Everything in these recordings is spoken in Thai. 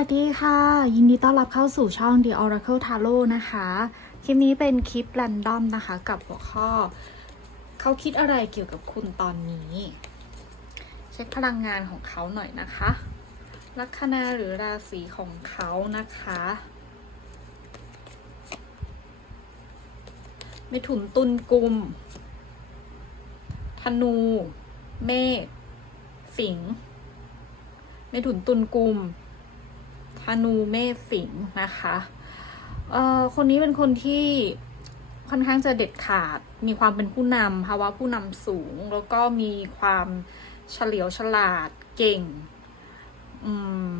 วัสดีค่ะ ยินดีต้อนรับเข้าสู่ช่อง The Oracle Tarot นะคะ คลิปนี้เป็นคลิป r รนดอมนะคะ กับหัวข้อ เขาคิดอะไรเกี่ยวกับคุณตอนนี้ เช็คพลังงานของเขาหน่อยนะคะ ลัคนาหรือราศีของเขานะคะเมถุนตุลกุม ธนู เมษ สิงห์เมถุนตุลกุม ธนูเมษสิงห์นะคะเอ่อคนนี้เป็นคนที่ค่อนข้างจะเด็ดขาด มีความเป็นผู้นำภาวะผู้นำสูง แล้วก็มีความเฉลียวฉลาดเก่งอืม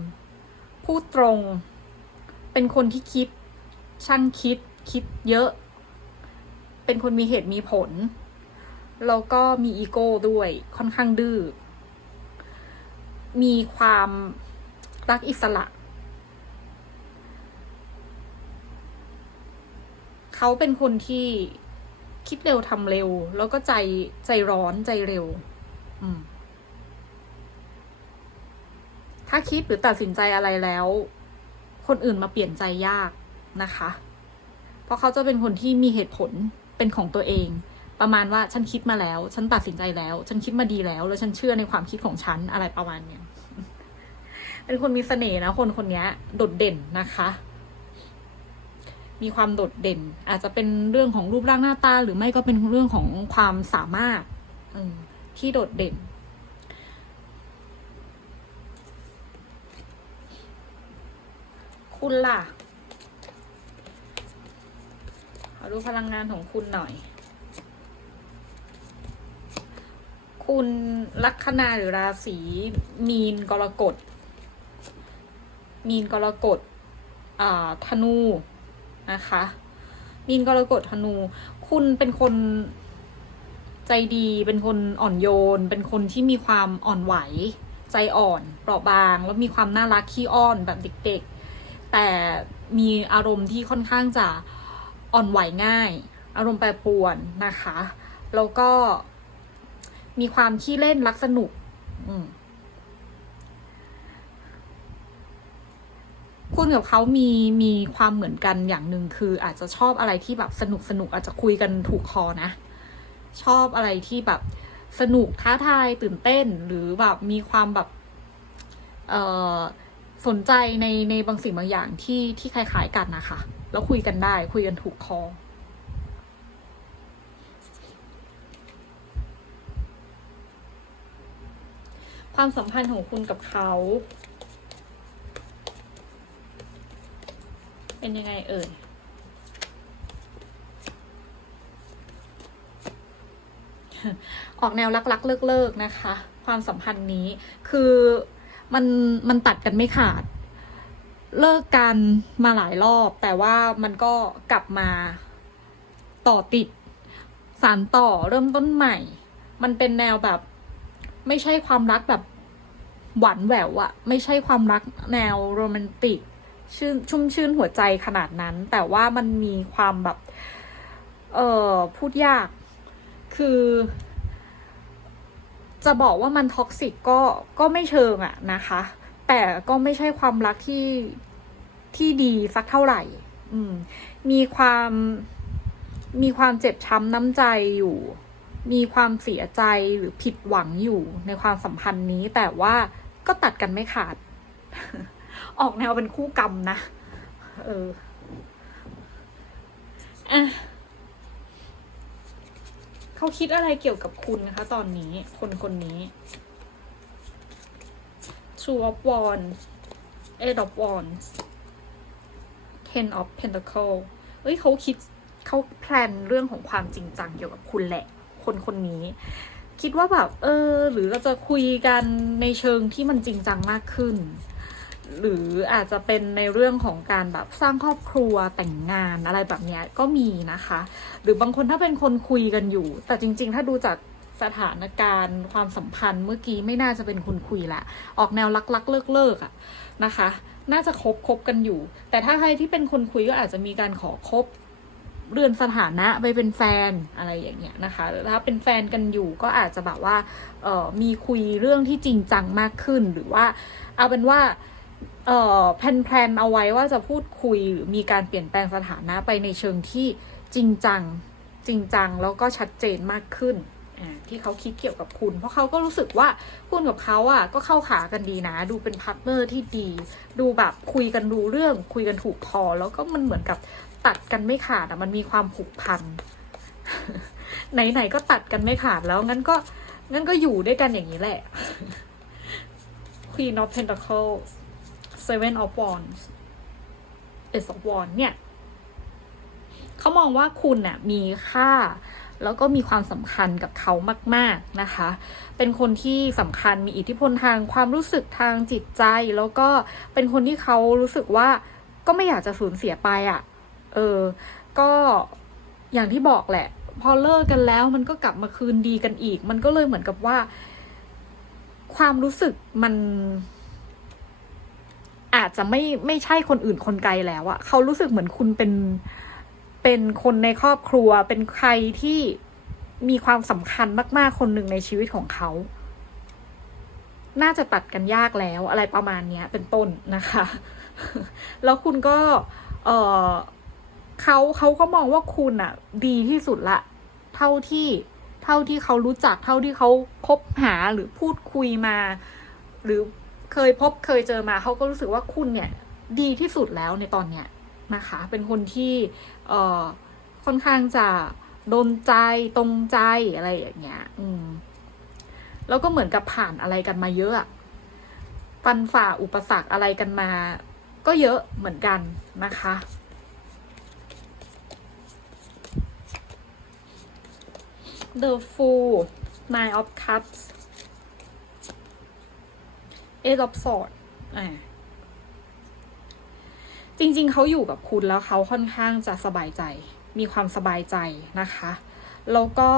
พูดตรง เป็นคนที่คิด ช่างคิด คิดเยอะ เป็นคนมีเหตุมีผล แล้วก็มีอีโก้ด้วย ค่อนข้างดื้อ มีความรักอิสระ เขาเป็นคนที่คิดเร็วทำเร็ว แล้วก็ใจใจร้อนใจเร็ว อืม ถ้าคิดหรือตัดสินใจอะไรแล้ว คนอื่นมาเปลี่ยนใจยากนะคะ เพราะเขาจะเป็นคนที่มีเหตุผลเป็นของตัวเอง ประมาณว่าฉันคิดมาแล้ว ฉันตัดสินใจแล้ว ฉันคิดมาดีแล้ว แล้วฉันเชื่อในความคิดของฉันอะไรประมาณเนี้ยเป็นคนมีเสน่ห์นะคนคนนี้โดดเด่นนะคะ มีความโดดเด่น อาจจะเป็นเรื่องของรูปร่างหน้าตา หรือไม่ก็เป็นเรื่องของความสามารถที่โดดเด่น คุณล่ะขอดูพลังงานของคุณหน่อย คุณลัคนาหรือราศีมีนกรกฎ มีนกรกฎธนู นะคะ มีนกรกฎธนู คุณเป็นคนใจดี เป็นคนอ่อนโยน เป็นคนที่มีความอ่อนไหว ใจอ่อน เปราะบาง แล้วมีความน่ารักขี้อ้อนแบบเด็กๆ แต่มีอารมณ์ที่ค่อนข้างจะอ่อนไหวง่าย อารมณ์แปรปรวนนะคะ แล้วก็มีความขี้เล่นรักสนุก อืม คุณกับเขามีมีความเหมือนกันอย่างหนึ่งคืออาจจะชอบอะไรที่แบบสนุกสนุกอาจจะคุยกันถูกคอนะ ชอบอะไรที่แบบสนุกท้าทายตื่นเต้น หรือแบบมีความแบบเอ่อสนใจในในบางสิ่งบางอย่างที่ที่คล้ายๆกันนะคะ แล้วคุยกันได้คุยกันถูกคอความสัมพันธ์ของคุณกับเขา เป็นยังไงเอ่ยออกแนวรักๆเลิกๆนะคะ ความสัมพันธ์นี้คือมันมันตัดกันไม่ขาด เลิกกันมาหลายรอบ แต่ว่ามันก็กลับมาต่อติด สารต่อเริ่มต้นใหม่ มันเป็นแนวแบบ ไม่ใช่ความรักแบบหวานแหววอะไม่ใช่ความรักแนวโรแมนติก ชื่นชุ่มชื่นหัวใจขนาดนั้น แต่ว่ามันมีความแบบ เออพูดยาก คือ จะบอกว่ามันท็อกซิกก็ก็ไม่เชิงอะนะคะ แต่ก็ไม่ใช่ความรักที่ที่ดีสักเท่าไหร่ อืม มีความมีความเจ็บช้ำน้ำใจอยู่ มีความเสียใจหรือผิดหวังอยู่ในความสัมพันธ์นี้ แต่ว่าก็ตัดกันไม่ขาด ออกแนวเป็นคู่กรรมนะ เอออะเขาคิดอะไรเกี่ยวกับคุณนะคะ ตอนนี้ คนคนนี้ Two of Wands Eight of Wands Ten of Pentacle เอ้ยเขาคิดเขาแพลนเรื่องของความจริงจังเกี่ยวกับคุณแหละ คนคนนี้ คิดว่าแบบ เออ หรือเราจะคุยกันในเชิงที่มันจริงจังมากขึ้น หรืออาจจะเป็นในเรื่องของการแบบสร้างครอบครัวแต่งงานอะไรแบบนี้ก็มีนะคะ หรือบางคนถ้าเป็นคนคุยกันอยู่ แต่จริง ๆ ถ้าดูจากสถานการณ์ความสัมพันธ์เมื่อกี้ไม่น่าจะเป็นคนคุยละ ออกแนวลักๆเลิกๆอะนะคะ น่าจะคบคบกันอยู่ แต่ถ้าใครที่เป็นคนคุยก็อาจจะมีการขอคบเรือนสถานะไปเป็นแฟนอะไรอย่างเงี้ยนะคะถ้าเป็นแฟนกันอยู่ก็อาจจะแบบว่าเออมีคุยเรื่องที่จริงจังมากขึ้นหรือว่าเอาเป็นว่า เอ่อแพลนๆเอาไว้ว่าจะพูดคุยหรือมีการเปลี่ยนแปลงสถานะไปในเชิงที่จริงจังจริงจังแล้วก็ชัดเจนมากขึ้นที่เขาคิดเกี่ยวกับคุณ เพราะเขาก็รู้สึกว่าคุณกับเขาอะก็เข้าขากันดีนะ ดูเป็นพาร์ทเนอร์ที่ดี ดูแบบคุยกันรู้เรื่อง คุยกันถูกคอแล้วก็มันเหมือนกับตัดกันไม่ขาดอะมันมีความผูกพันไหนๆก็ตัดกันไม่ขาดแล้วงั้นก็งั้นก็อยู่ด้วยกันอย่างนี้แหละ Queen of Pentacles Seven of Wands Ace of Wands เนี่ยเขามองว่าคุณน่ะมีค่า แล้วก็มีความสำคัญกับเขามาก ๆนะคะ เป็นคนที่สำคัญมีอิทธิพลทางความรู้สึกทางจิตใจ แล้วก็เป็นคนที่เขารู้สึกว่าก็ไม่อยากจะสูญเสียไปอะ่ะ เออ ก็อย่างที่บอกแหละ พอเลิกกันแล้วมันก็กลับมาคืนดีกันอีก มันก็เลยเหมือนกับว่า ความรู้สึกมัน อาจจะไม่ไม่ใช่คนอื่นคนไกลแล้วอะเขารู้สึกเหมือนคุณเป็นเป็นคนในครอบครัว เป็นใครที่มีความสำคัญมาก ๆ คนหนึ่งในชีวิตของเขา น่าจะตัดกันยากแล้วอะไรประมาณนี้เป็นต้นนะคะ แล้วคุณก็ เออเขาเขาก็มองว่าคุณอะดีที่สุดละ เท่าที่เท่าที่เขารู้จัก เท่าที่เขาคบหาหรือพูดคุยมา หรือ เคยพบเคยเจอมาเขาก็รู้สึกว่าคุณเนี่ยดีที่สุดแล้วในตอนเนี้ยนะคะ เป็นคนที่เอ่อค่อนข้างจะโดนใจตรงใจอะไรอย่างเงี้ย อืม แล้วก็เหมือนกับผ่านอะไรกันมาเยอะอะฟันฝ่าอุปสรรคอะไรกันมา ก็เยอะเหมือนกันนะคะ The Fool Nine of Cups Eight of Swords อ่าจริง ๆ เขาอยู่กับคุณแล้วเขาค่อนข้างจะสบายใจ มีความสบายใจนะคะ แล้วก็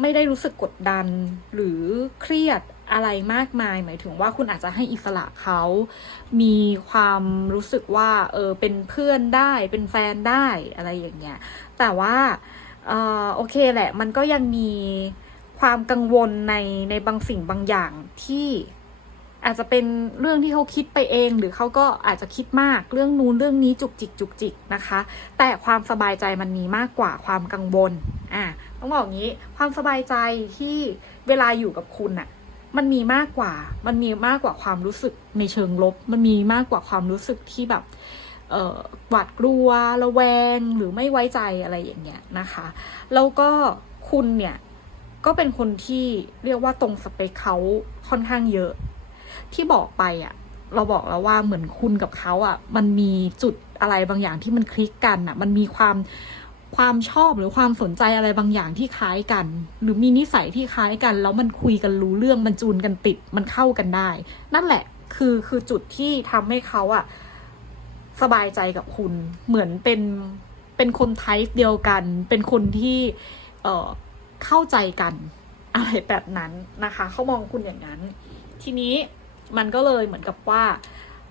ไม่ได้รู้สึกกดดันหรือเครียดอะไรมากมาย หมายถึงว่าคุณอาจจะให้อิสระเขา มีความรู้สึกว่า เออ เป็นเพื่อนได้ เป็นแฟนได้อะไรอย่างเงี้ย แต่ว่าเออโอเคแหละ มันก็ยังมีความกังวลในในบางสิ่งบางอย่างที่ อาจจะเป็นเรื่องที่เขาคิดไปเอง หรือเขาก็อาจจะคิดมากเรื่องนู้นเรื่องนี้จุกจิกจุกจิกนะคะ แต่ความสบายใจมันมีมากกว่าความกังวลอะต้องบอกอย่างนี้ความสบายใจที่เวลาอยู่กับคุณอะมันมีมากกว่า มันมีมากกว่าความรู้สึกในเชิงลบ มันมีมากกว่าความรู้สึกที่แบบเออหวาดกลัวระแวงหรือไม่ไว้ใจอะไรอย่างเงี้ยนะคะ แล้วก็คุณเนี่ยก็เป็นคนที่เรียกว่าตรงสเปคเขาค่อนข้างเยอะ ที่บอกไปอะ่ะเราบอกแล้วว่าเหมือนคุณกับเขาอะ่ะมันมีจุดอะไรบางอย่างที่มันคลิกกันอะ่ะมันมีความความชอบหรือความสนใจอะไรบางอย่างที่คล้ายกัน หรือมีนิสัยที่คล้ายกัน แล้วมันคุยกันรู้เรื่องมันจูนกันติดมันเข้ากันได้ นั่นแหละคือคือจุดที่ทำให้เขาอะ่ะสบายใจกับคุณเหมือนเป็นเป็นคนไทป์เดียวกัน เป็นคนที่เอ่อเข้าใจกัน อะไรแบบนั้นนะคะ เขามองคุณอย่างนั้น ทีนี้ มันก็เลยเหมือนกับว่า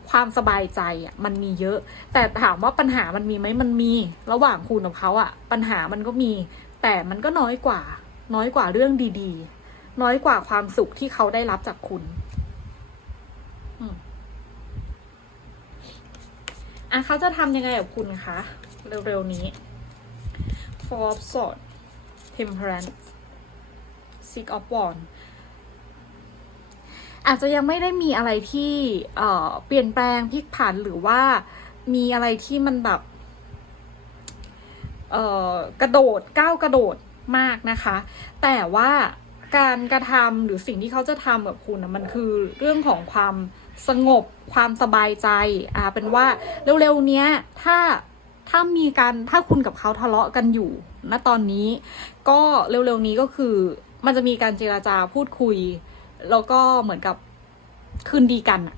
ความสบายใจอะมันมีเยอะ แต่ถามว่าปัญหามันมีไหมมันมีระหว่างคุณกับเขาอะ ปัญหามันก็มี แต่มันก็น้อยกว่า น้อยกว่าเรื่องดีๆ น้อยกว่าความสุขที่เขาได้รับจากคุณอะเขาจะทำยังไงกับคุณคะ เร็วๆนี้ Four of Swords Temperance Six of Wands อาจจะยังไม่ได้มีอะไรที่เปลี่ยนแปลงพลิกผันหรือว่ามีอะไรที่มันแบบกระโดดก้าวกระโดดมากนะคะ แต่ว่าการกระทำหรือสิ่งที่เขาจะทำกับคุณนะมันคือเรื่องของความสงบความสบายใจอ่าเป็นว่าเร็วๆเนี้ยถ้าถ้ามีการถ้าคุณกับเขาทะเลาะกันอยู่ณตอนนี้ ก็เร็วๆนี้ก็คือมันจะมีการเจราจาพูดคุย แล้วก็เหมือนกับคืนดีกันอะ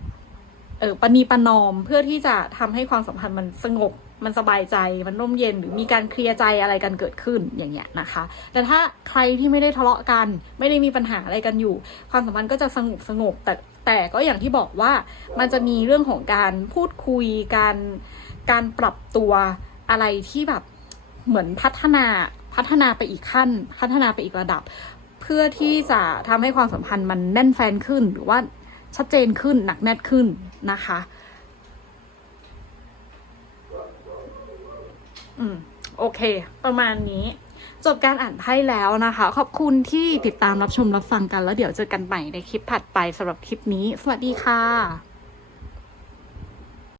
เออปณีประนอมเพื่อที่จะทำให้ความสัมพันธ์มันสงบ มันสบายใจมันร่มเย็นหรือมีการเคลียร์ใจอะไรกันเกิดขึ้นอย่างเงี้ยนะคะ แต่ถ้าใครที่ไม่ได้ทะเลาะกัน ไม่ได้มีปัญหาอะไรกันอยู่ ความสัมพันธ์ก็จะสงบสงบแต่แต่ก็อย่างที่บอกว่ามันจะมีเรื่องของการพูดคุยการการปรับตัวอะไรที่แบบเหมือนพัฒนาพัฒนาไปอีกขั้น พัฒนาไปอีกระดับ เพื่อที่จะทำให้ความสัมพันธ์มันแน่นแฟนขึ้น หรือว่าชัดเจนขึ้นหนักแน่นขึ้นนะคะ อืม โอเค ประมาณนี้จบการอ่านไพ่แล้วนะคะ ขอบคุณที่ติดตามรับชมรับฟังกันแล้วเดี๋ยวเจอกันใหม่ในคลิปถัดไปสำหรับคลิปนี้ สวัสดีค่ะ